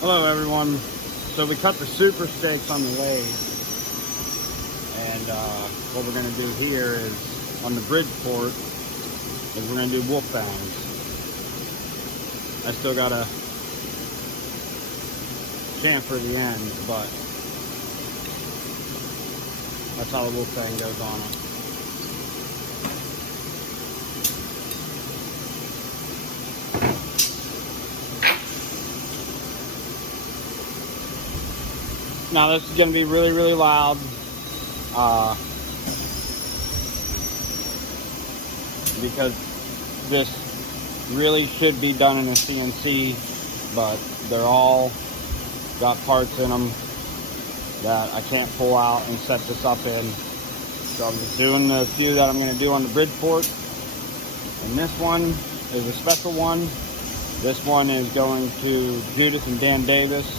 Hello everyone. So we cut the super steaks on the lathe, and what we're going to do here is on the Bridgeport is we're going to do wolf fangs. I still got to chamfer the end, but that's how the wolf fang goes on it. Now this is going to be really, really loud. Because this really should be done in a CNC, but they're all got parts in them that I can't pull out and set this up in. So I'm just doing the few that I'm going to do on the Bridgeport. And this one is a special one. This one is going to Judith&Dan Davis.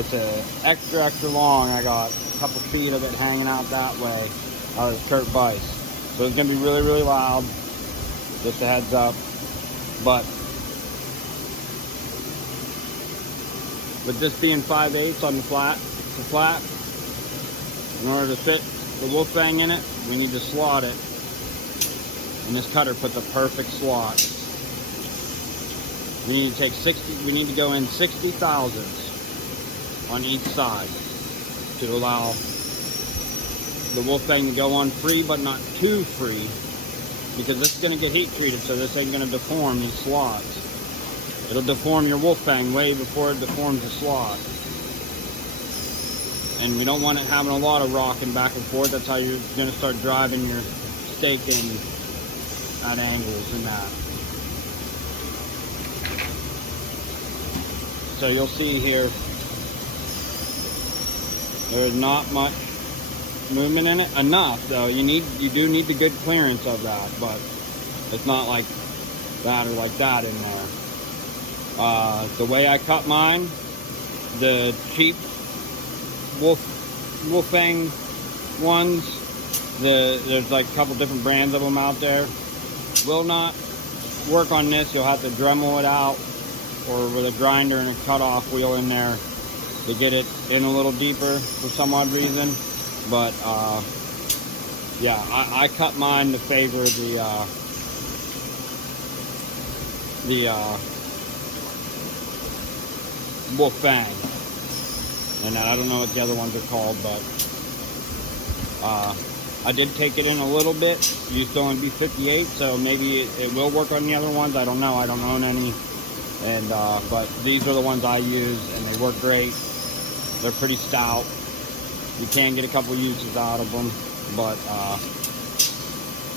It's extra long. I got a couple feet of it hanging out that way out of Kurt Bice. So it's going to be really, really loud. Just a heads up. But with this being 5/8 on the flat, in order to fit the wolf fang in it, we need to slot it. And this cutter puts a perfect slot. We need to take 60, we need to go in 60 thousandths on each side to allow the wolf fang to go on free, but not too free, because this is going to get heat treated, so this ain't going to deform these slots. It'll deform your wolf fang way before it deforms the slot. And we don't want it having a lot of rocking back and forth. That's how you're going to start driving your steak in at angles and that. So you'll see here, there's not much movement in it. Enough though. You do need the good clearance of that, but it's not like that or like that in there. The way I cut mine, the cheap wolf fang ones, there's like a couple different brands of them out there, will not work on this. You'll have to Dremel it out, or with a grinder and a cutoff wheel in there to get it in a little deeper for some odd reason. But yeah, I cut mine to favor the wolf fang, and I don't know what the other ones are called, but I did take it in a little bit. It used to only be 58, so maybe it will work on the other ones. I don't know. I don't own any. And but these are the ones I use, and they work great. They're pretty stout. You can get a couple uses out of them, but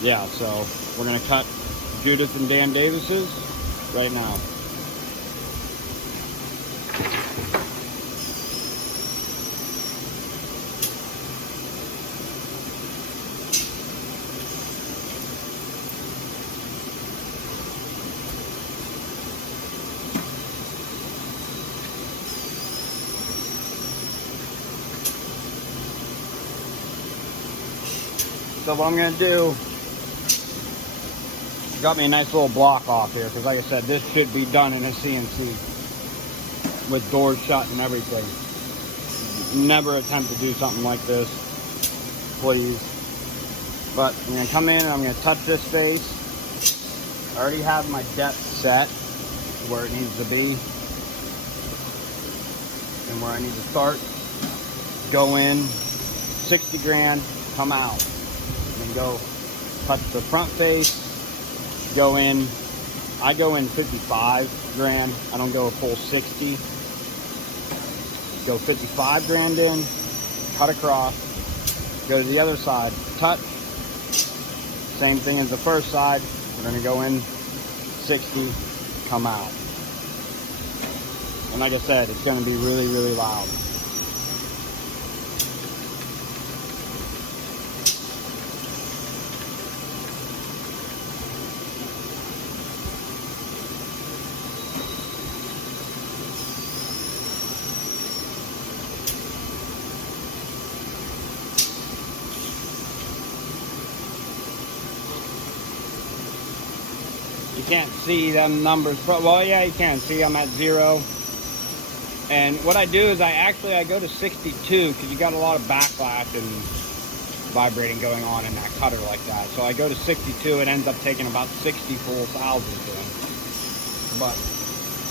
yeah. So we're gonna cut Judith&Dan Davis's right now. So what I'm going to do, got me a nice little block off here, because like I said, this should be done in a CNC with doors shut and everything. Never attempt to do something like this, please. But I'm going to come in and I'm going to touch this face. I already have my depth set where it needs to be and where I need to start. Go in 60 grand, come out. And go touch the front face, go in, I go in 55 grand, I don't go a full 60, go 55 grand in, cut across, go to the other side, touch, same thing as the first side, we're going to go in 60, come out. And like I said, it's going to be really, really loud. can't see them numbers. Well, yeah, you can see I'm at 0. And what I do is I go to 62 because you got a lot of backlash and vibrating going on in that cutter like that. So I go to 62. It ends up taking about 60 full thousandths in. But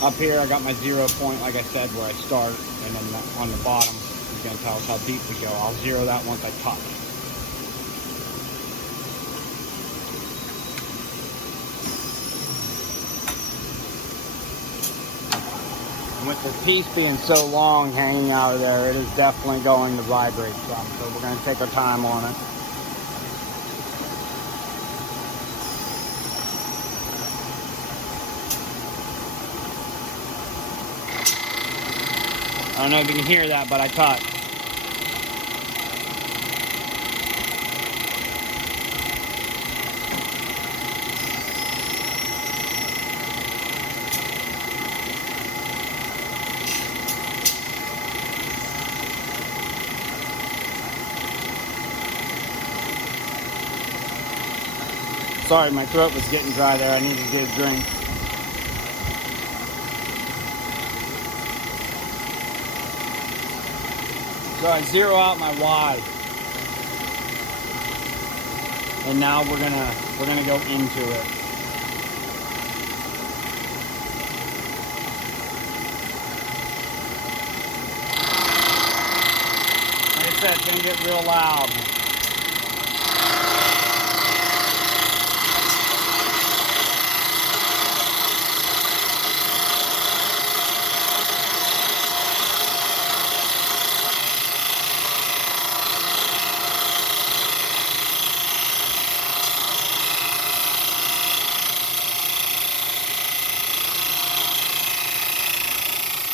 up here, I got my 0 point, like I said, where I start. And then on the bottom, you're going to tell us how deep we go. I'll zero that once I touch. With the piece being so long hanging out of there, it is definitely going to vibrate some. So we're going to take our time on it. I don't know if you can hear that, but I cut. Sorry, my throat was getting dry there. I needed to get a drink. So I zero out my Y. And now we're gonna go into it. Like I said, it's gonna get real loud.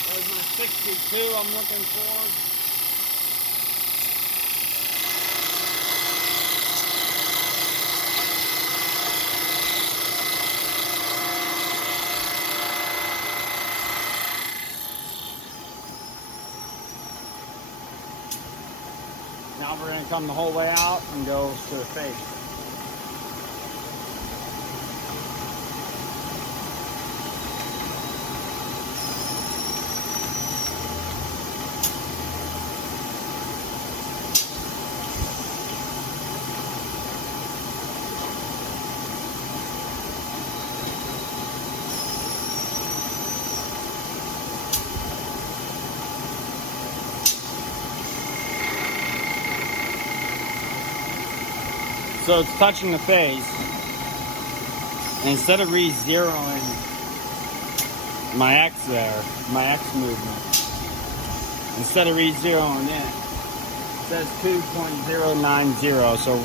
There's my 62 I'm looking for. Now we're going to come the whole way out and go to the face. So it's touching the face. And instead of re-zeroing my X there, my X movement, instead of re-zeroing it says 2.090. So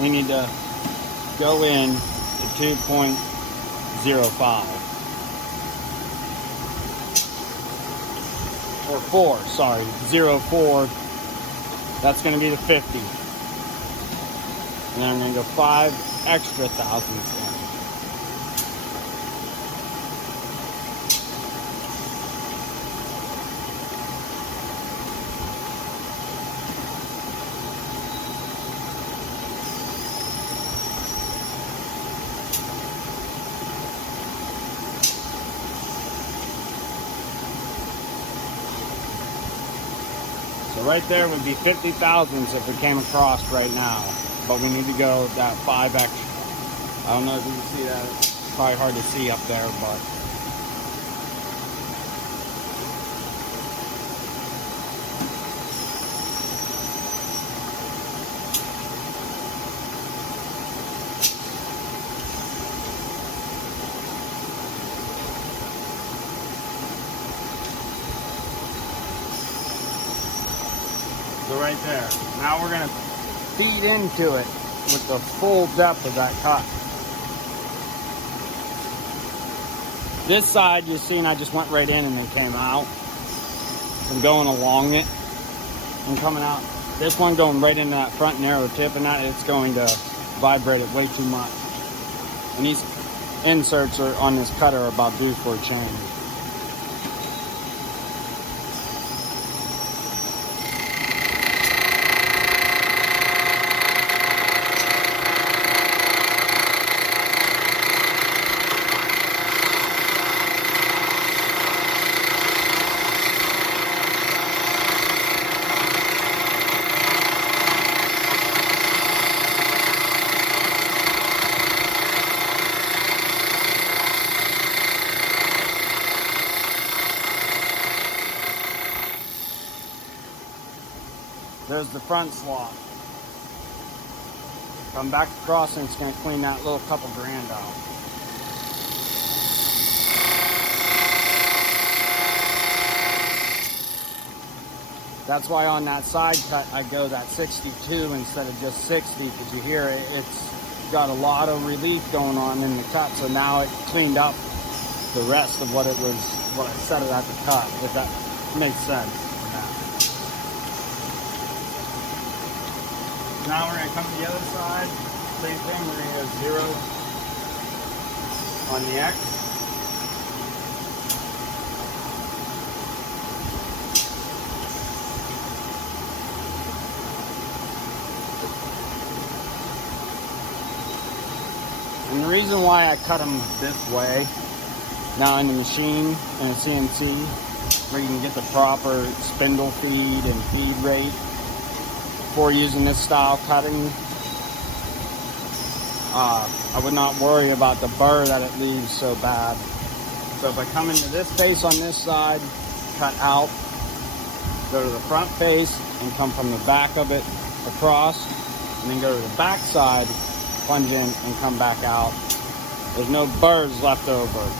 we need to go in to 2.05. Or 4, sorry, 04. That's going to be the 50. And then I'm going to go 5 extra thousandths in. So right there would be 50 thousandths if we came across right now. But we need to go that 5 extra. I don't know if you can see that. It's probably hard to see up there, but. So right there. Now we're gonna feed into it with the full depth of that cut. This side, you've seen I just went right in and it came out. I'm going along it and coming out. This one going right into that front narrow tip, and that it's going to vibrate it way too much. And these inserts are on this cutter are about due for a change. goes the front slot. Come back across and it's going to clean that little couple grand out. That's why on that side cut I go that 62 instead of just 60, because you hear it, it's got a lot of relief going on in the cut, so now it cleaned up the rest of what it was, what I set it at the cut, if that makes sense. Now we're going to come to the other side, same thing, we're going to go 0 on the X. And the reason why I cut them this way, now in the machine, in a CNC, where you can get the proper spindle feed and feed rate before using this style cutting, I would not worry about the burr that it leaves so bad. So if I come into this face on this side, cut out, go to the front face and come from the back of it across, and then go to the back side, plunge in and come back out. There's no burrs left over.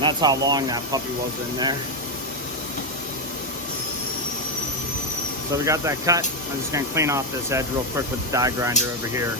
That's how long that puppy was in there. So we got that cut. I'm just going to clean off this edge real quick with the die grinder over here.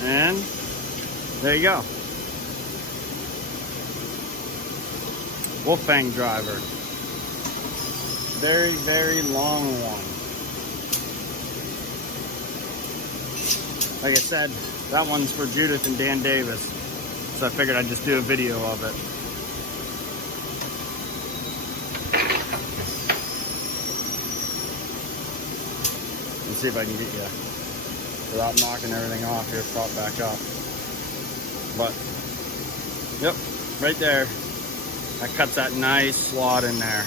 And there you go. Wolf fang driver. Very, very long one. Like I said, that one's for Judith and Dan Davis. So I figured I'd just do a video of it. Let's see if I can get you without knocking everything off here, prop back up. But, yep, right there. That cuts that nice slot in there.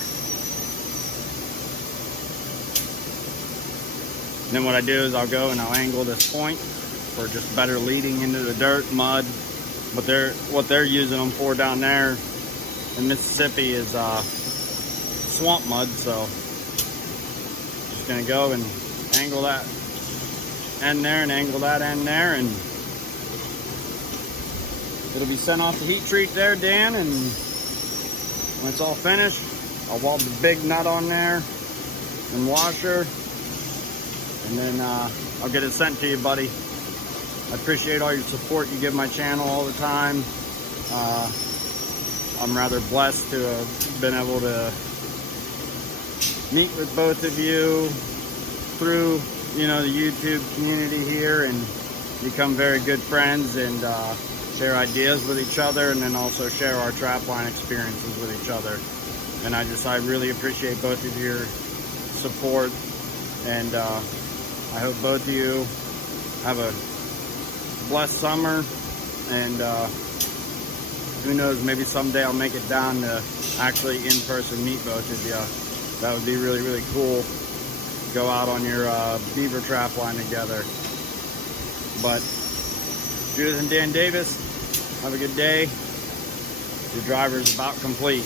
And then what I do is I'll go and I'll angle this point for just better leading into the dirt, mud. What they're using them for down there in Mississippi is swamp mud. So just gonna go and angle that end there and angle that end there, and it'll be sent off the heat treat there, Dan, and when it's all finished, I'll weld the big nut on there and washer, and then I'll get it sent to you, buddy. I appreciate all your support you give my channel all the time. I'm rather blessed to have been able to meet with both of you through, you know, the YouTube community here, and become very good friends and share ideas with each other, and then also share our trap line experiences with each other. And I really appreciate both of your support, and I hope both of you have a blessed summer, and who knows, maybe someday I'll make it down to actually in person meet both of you. That would be really, really cool. Go out on your beaver trap line together. But Judith and Dan Davis. Have a good day. Your driver is about complete.